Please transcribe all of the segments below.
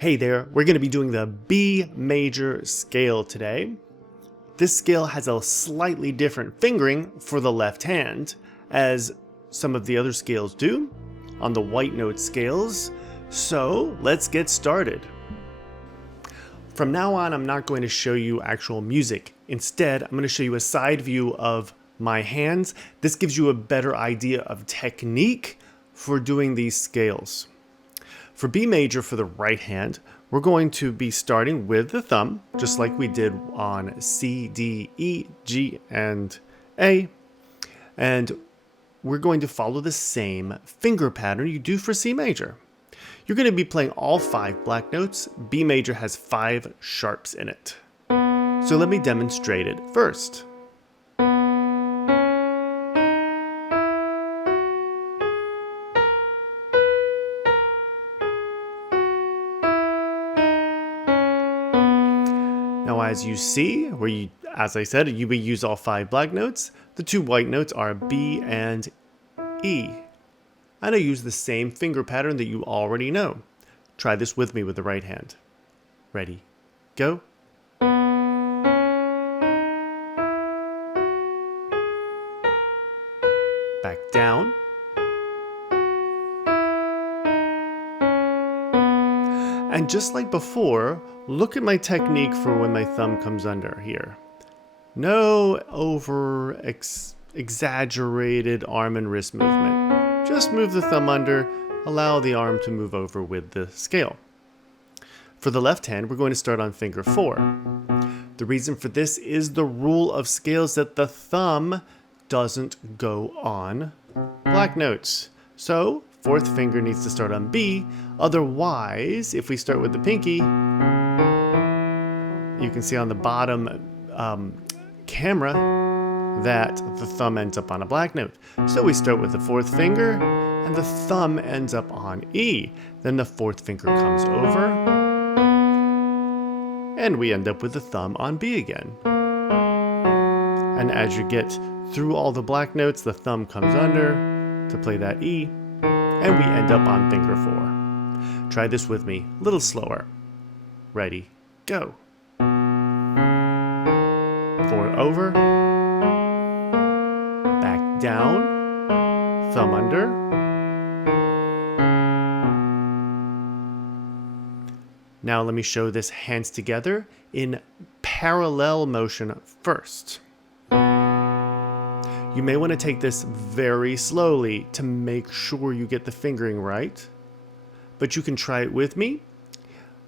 Hey there, we're going to be doing the B major scale today. This scale has a slightly different fingering for the left hand, as some of the other scales do on the white note scales. So let's get started. From now on, I'm not going to show you actual music. Instead, I'm going to show you a side view of my hands. This gives you a better idea of technique for doing these scales. For B major for the right hand, we're going to be starting with the thumb, just like we did on C, D, E, G, and A. And we're going to follow the same finger pattern you do for C major. You're going to be playing all 5 black notes. B major has 5 sharps in it. So let me demonstrate it first. Now, as you see, as I said, you will use all 5 black notes. The 2 white notes are B and E. And I use the same finger pattern that you already know. Try this with me with the right hand. Ready, go. Back down. And just like before, look at my technique for when my thumb comes under here. No exaggerated arm and wrist movement. Just move the thumb under, allow the arm to move over with the scale. For the left hand, we're going to start on finger 4. The reason for this is the rule of scales that the thumb doesn't go on black notes. So, 4th finger needs to start on B. Otherwise, if we start with the pinky, you can see on the bottom camera that the thumb ends up on a black note. So we start with the 4th finger, and the thumb ends up on E. Then the 4th finger comes over, and we end up with the thumb on B again. And as you get through all the black notes, the thumb comes under to play that E, and we end up on finger 4. Try this with me, a little slower. Ready, go. 4 over, back down, thumb under, now let me show this hands together in parallel motion first. You may want to take this very slowly to make sure you get the fingering right, but you can try it with me.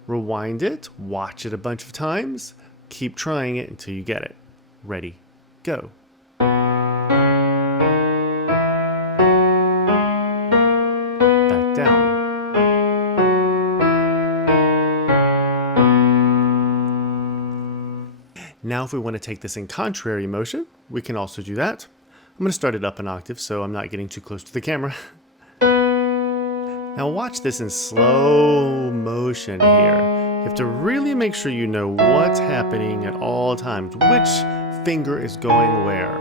Rewind it, watch it a bunch of times, keep trying it until you get it. Ready, go. Back down. Now if we want to take this in contrary motion, we can also do that. I'm going to start it up an octave so I'm not getting too close to the camera. Now watch this in slow motion here. You have to really make sure you know what's happening at all times, which finger is going where.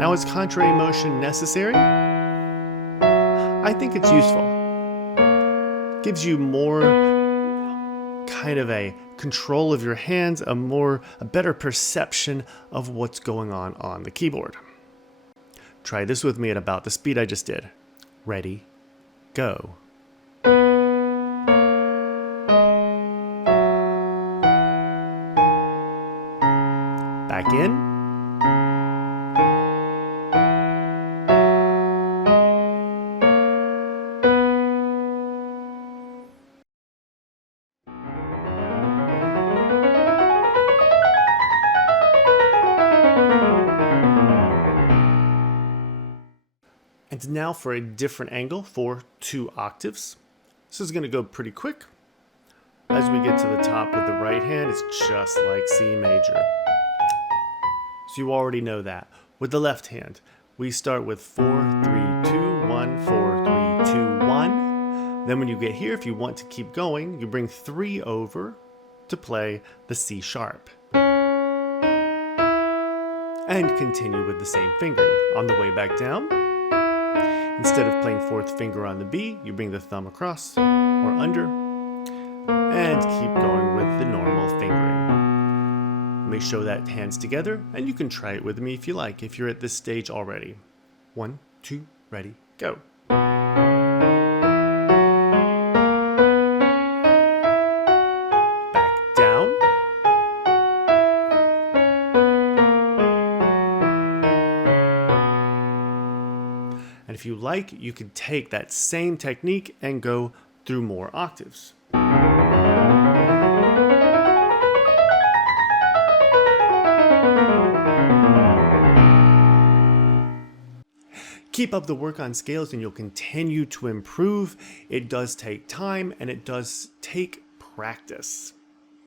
Now, is contrary motion necessary? I think it's useful. It gives you more kind of a control of your hands, a better perception of what's going on the keyboard. Try this with me at about the speed I just did. Ready, go. Back in. And now for a different angle for 2 octaves. This is going to go pretty quick. As we get to the top with the right hand, it's just like C major. So you already know that. With the left hand, we start with 4, 3, 2, 1, 4, 3, 2, 1. Then when you get here, if you want to keep going, you bring 3 over to play the C sharp. And continue with the same fingering. On the way back down, Instead of playing fourth finger on the B, you bring the thumb across or under, and keep going with the normal fingering. Let me show that hands together, and you can try it with me if you like, if you're at this stage already. 1, 2, ready, go. Back down. And if you like, you can take that same technique and go through more octaves. Keep up the work on scales and you'll continue to improve. It does take time and it does take practice.